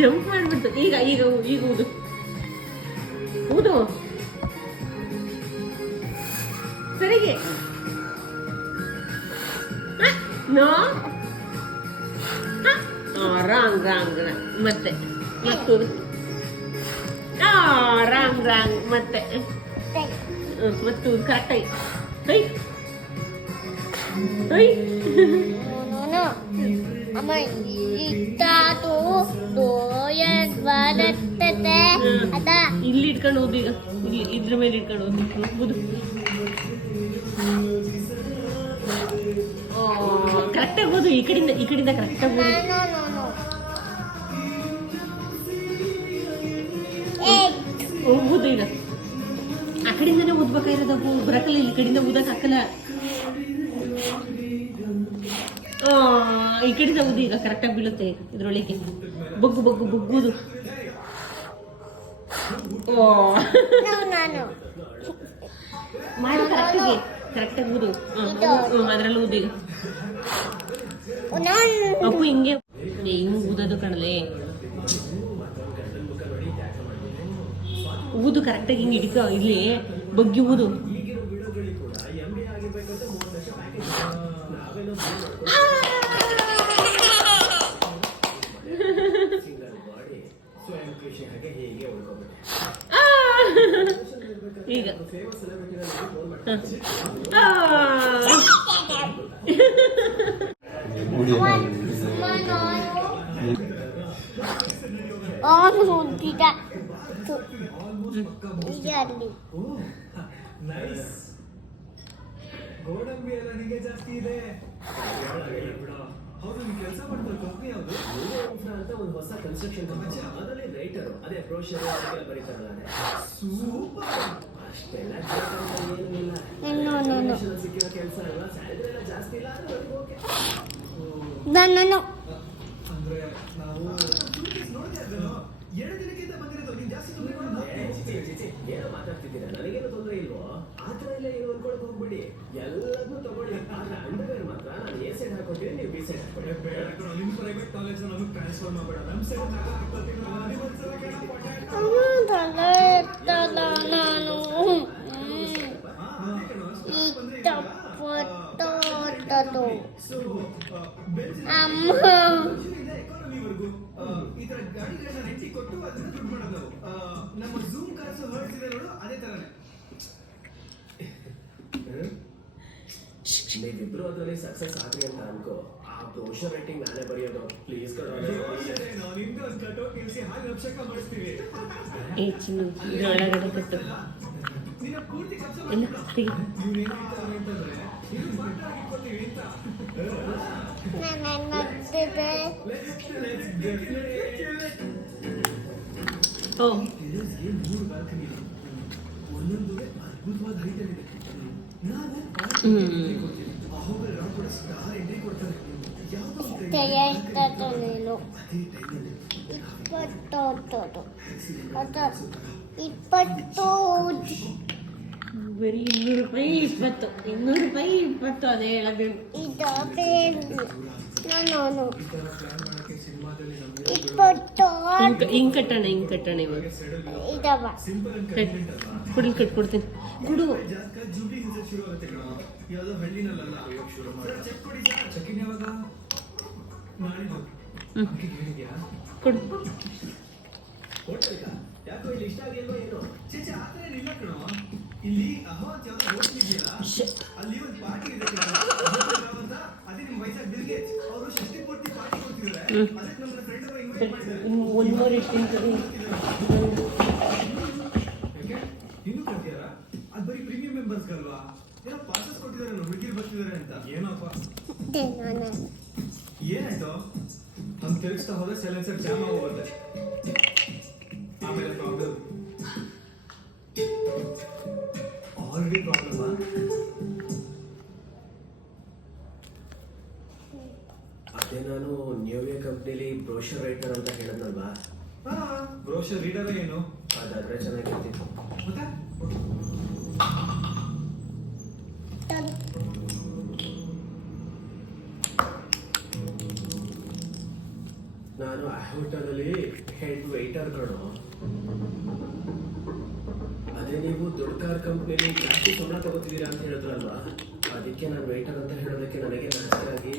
Jump ಮಾಡ್ಬಿಡ್ತು. ಈಗ ಈಗ ಈಗ ಊದು ಊದು ಸರಿಗೆ. ನೋ ರಾಂಗ್ ರಾಂಗ್ ಮತ್ತೆ ಮತ್ತೂದು ರಾಂಗ್ ರಾಂಗ್ ಮತ್ತೆ ಮತ್ತು ಕರೆಕ್ಟಾಗಿ ಹೈ ಹೈ. ಅಮ್ಮ ಇತ್ತಾತು ದೋಯನ್ ಬರುತ್ತದೆ ಅದ ಇಲ್ಲಿ ಇಟ್ಕೊಂಡು ಹೋದು. ಈಗ ಇಲ್ಲಿ ಇದ್ರ ಮೇಲೆ ಇಟ್ಕೊಂಡು ಹೋದು. ಕರೆಕ್ಟಾಗಿ ಹೋದು. ಈ ಕಡೆಯಿಂದ ಕರೆಕ್ಟಾಗಿ ಹೋಗ್ಬೋದು. ಈಗ ಆ ಕಡೆಯಿಂದನೇ ಓದ್ಬೇಕಾಗಿರೋದು. ಬರಕಲ್ಲ ಇಲ್ಲಿ ಕಡೆಯಿಂದ ಓದಕ್ ಹಾಕಲ್ಲ. ಈ ಕಡೆಯಿಂದ ಓದಿ. ಈಗ ಕರೆಕ್ಟಾಗಿ ಬೀಳುತ್ತೆ ಇದ್ರೊಳಗೆ. ಬಗ್ಗು ಬಗ್ಗು ಬಗ್ಗುದು. ಮಾಡಿ ಕರೆಕ್ಟಾಗಿ ಓದು. ಅದ್ರಲ್ಲಿ ಓದಿ. ಅಪ್ಪು ಹಿಂಗೆ ಊದೋದು ಕಣಲೆ. ಊದು ಕರೆಕ್ಟಾಗಿ ಹಿಂಗೆ ಹಿಡಿಕೋ. ಇಲ್ಲಿ ಬಗ್ಗಿ ಊದು. ಈಗ ಗೋಡಂಬಿ ಎಲ್ಲ ನಿಮಗೆ ಜಾಸ್ತಿ ಇದೆ. ಹೌದು, ನೀವು ಕೆಲಸ ಮಾಡ್ತಾರೆ ಕಂಪ್ನಿ ಯಾವುದು? ಅಂತ ಒಂದು ಹೊಸ ಕನ್ಸ್ಟ್ರಕ್ಷನ್ ಕಂಪನಿ. ಅದರಲ್ಲಿ ರೈಟರು, ಅದೇ ಬ್ರೋಷರ್ ಬರೀತಾರಲ್ಲ. ಸೂಪರ್. ಅಷ್ಟೆಲ್ಲ ಏನಿಲ್ಲ. ಸಿಕ್ಕಿರೋ ಕೆಲಸ ಅಲ್ವಾ, ಸ್ಯಾಲರಿ ಎಲ್ಲ ಜಾಸ್ತಿ ಇಲ್ಲ ಅಂದ್ರೆ ಓಕೆ. ಅಂದ್ರೆ ನಾವು ನೋಡ್ತಾ ಇದ್ದೋ 2 ದಿನಕ್ಕಿಂತ ಬಂದಿರೋದು. ನೀವು ಜಾಸ್ತಿ ತೊಂದರೆ ಏನೋ ಮಾತಾಡ್ತಿದ್ದೀರಾ? ನನಗೇನು ತೊಂದರೆ ಇಲ್ವೋ? ಆ ಥರ ಎಲ್ಲ ಏನು ಅನ್ಕೊಳಕ್ ಹೋಗ್ಬೇಡಿ. ಎಲ್ಲದನ್ನೂ ತಗೊಳ್ಳಿ. ಆದ್ರೆ ಅಂಡರ್ವೇರ್ ಮಾತ್ರ ನಾನು ಎ ಸೈಡ್ ಹಾಕೊಟ್ಟಿದ್ದೀನಿ, ನೀವು ಬಿ ಸೈಡ್ ಹಾಕೊಳ್ಳಿ. ನಿಮ್ಮ ಪ್ರೈವೇಟ್ ಕಾಲೇಜ್ ನಮಗೆ ಟ್ರಾನ್ಸ್ಫರ್ ಮಾಡಬೇಡ. ನಮ್ಮ ಸೈಡ್ ಈ ತರ ಗಾಡಿಗಳನ್ನ ರೆಂಟಿಗೆ ಕೊಟ್ಟು ಅದನ್ನ ದುಡ್ಡು ಮಾಡೋದು. ನಮ್ಮ ಝೂಮ್ ಕಾರ್ಸ್ ಹರ್ಟ್ಸ್ ಇದೆ ನೋಡು, ಅದೇ ತರನೇ. ನೀವಿಬ್ರು ಅದರಲ್ಲಿ ಸಕ್ಸಸ್ ಆಗ್ರಿ ಅಂತ ಅನ್ಕೋ. ಆ ಬ್ರೋಷರ್ ರೈಟಿಂಗ್ ನಾನೇ ಬರೆಯೋದು. ಪ್ಲೀಸ್ ನಾವು ನಿಮ್ದು ಒಂದು ಕಟೌಟ್ ನಿಲ್ಸಿ ಹಾಗೆ ಅಭಿಷೇಕ ಮಾಡಿಸ್ತೀವಿ. ಒಳಗಡೆ ಕಟ್ಟು. ನಿನ್ನ ಪೂರ್ತಿ ಕೆಲಸ ಎಲ್ಲ ನೀವೇನು ಹೇಳ್ತಾರೆ ಅಂತಂದ್ರೆ ಇದು ಸ್ಮಾರ್ಟ್ ಆಗಿ ಕೊಡ್ತೀವಿ ಅಂತ. ಮೂರು ಬಾಲ್ಕನಿ, ಒಂದೊಂದು ಅದ್ಭುತವಾದ ಹೈಟಲ್ಲಿದೆ. ನಾನು ಅಹೋಬಲ್ ಕೂಡ ಸ್ಟಾರ್ ಎಂಟ್ರಿ ಕೊಡ್ತಾರೆ. ಬರೀ 200 ರೂಪಾಯಿ 20. 200 ರೂಪಾಯಿ 20 ಅದೇ ಹೇಳೋದು. ಹಿಂಗ್ ಕಟ್ಟೋಣ ಇವಾಗ. ಕುಡಿ ಕಟ್ಕೊಡ್ತೀನಿ. ಕುಡು. ಯಾವುದೋ ಹಳ್ಳಿನಲ್ಲ ಚೆಕ್ಕಿನ ಯಾವಾಗ ಕೊಡು. ಯಾಕೋ ಇಲ್ಲಿ ಇಷ್ಟ ಆಗಿಲ್ವೋ ಏನೋ? ಚೇಚೆ ಆ ಥರ ಇಲ್ಲ ಕಣೋ. ಇಲ್ಲಿ ಅಹೋ ಅಂತ ಯಾವ್ದೋ ಹೋಟ್ಲ್ ಇದೆಯಲ್ಲ, ಅಲ್ಲಿ ಒಂದು ಪಾರ್ಟಿ ಇದೆ. ಅದೇ ನಿಮ್ಮ ವಯಸ್ಸಾಗ ಬಿಲ್ ಗೇಟ್ಸ್ ಅವರು ಷಷ್ಠಿ ಪೂರ್ತಿ ಪಾರ್ಟಿ ಕೊಡ್ತಿದ್ದಾರೆ. ಅದಕ್ಕೆ ನಮ್ಮ ಫ್ರೆಂಡ್ ಅವರು ಇನ್ವೈಟ್ ಮಾಡಿದ್ದಾರೆ. ಒಂದು ಮೂರು ಇಟ್ಟಿನ ಇನ್ನೂ ಕಟ್ತೀಯಾರ? ಅದು ಬರೀ ಪ್ರೀಮಿಯಂ ಮೆಂಬರ್ಸ್ಗಲ್ವಾ? ಏನೋ ಪಾಸಸ್ ಕೊಟ್ಟಿದ್ದಾರೆ, ಹುಡುಗಿರು ಬರ್ತಿದ್ದಾರೆ ಅಂತ. ಏನಪ್ಪ ಏನಾಯ್ತು? ನಮ್ಮ ತಿರುಗಿಸ್ತಾ ಹೋದ್ರೆ ಸೈಲೆನ್ಸರ್ ಜಾಮ್ ಆಗೋಗುತ್ತೆ. ಆಮೇಲೆ ಪ್ರಾಬ್ಲಮ್ ಆಲ್ರೆಡಿ ಪ್ರಾಬ್ಲಮಾ? ಅದೇ ನಾನು ನ್ಯೂ ಇಯರ್ ಕಂಪ್ನಿಲಿ ಬ್ರೋಷರ್ ರೈಟರ್ ಅಂತ ಹೇಳಿದ್ನಲ್ವಾ? ಬ್ರೋಷರ್ ರೀಡರ್ ಏನು? ಅದಾದ್ರೆ ಚೆನ್ನಾಗಿರ್ತಿತ್ತು. ಮತ್ತೆ ನಾನು ಆ ಹೋಟೆಲಲ್ಲಿ ಹೆಡ್ ವೆಯ್ಟರ್ ಕಣೋ. ಅದೇ ನೀವು ದೊಡ್ಡ ಕಾರ್ ಕಂಪ್ನಿಲಿ ಜಾಸ್ತಿ ಸಂಬಳ ತಗೋತಿದ್ದೀರಾ ಅಂತ ಹೇಳಿದ್ರಲ್ವಾ, ಅದಕ್ಕೆ ನಾನು ವೆಯ್ಟರ್ ಅಂತ ಹೇಳೋದಕ್ಕೆ ನನಗೆ ನಾಚಿಕೆ ಆಗಿ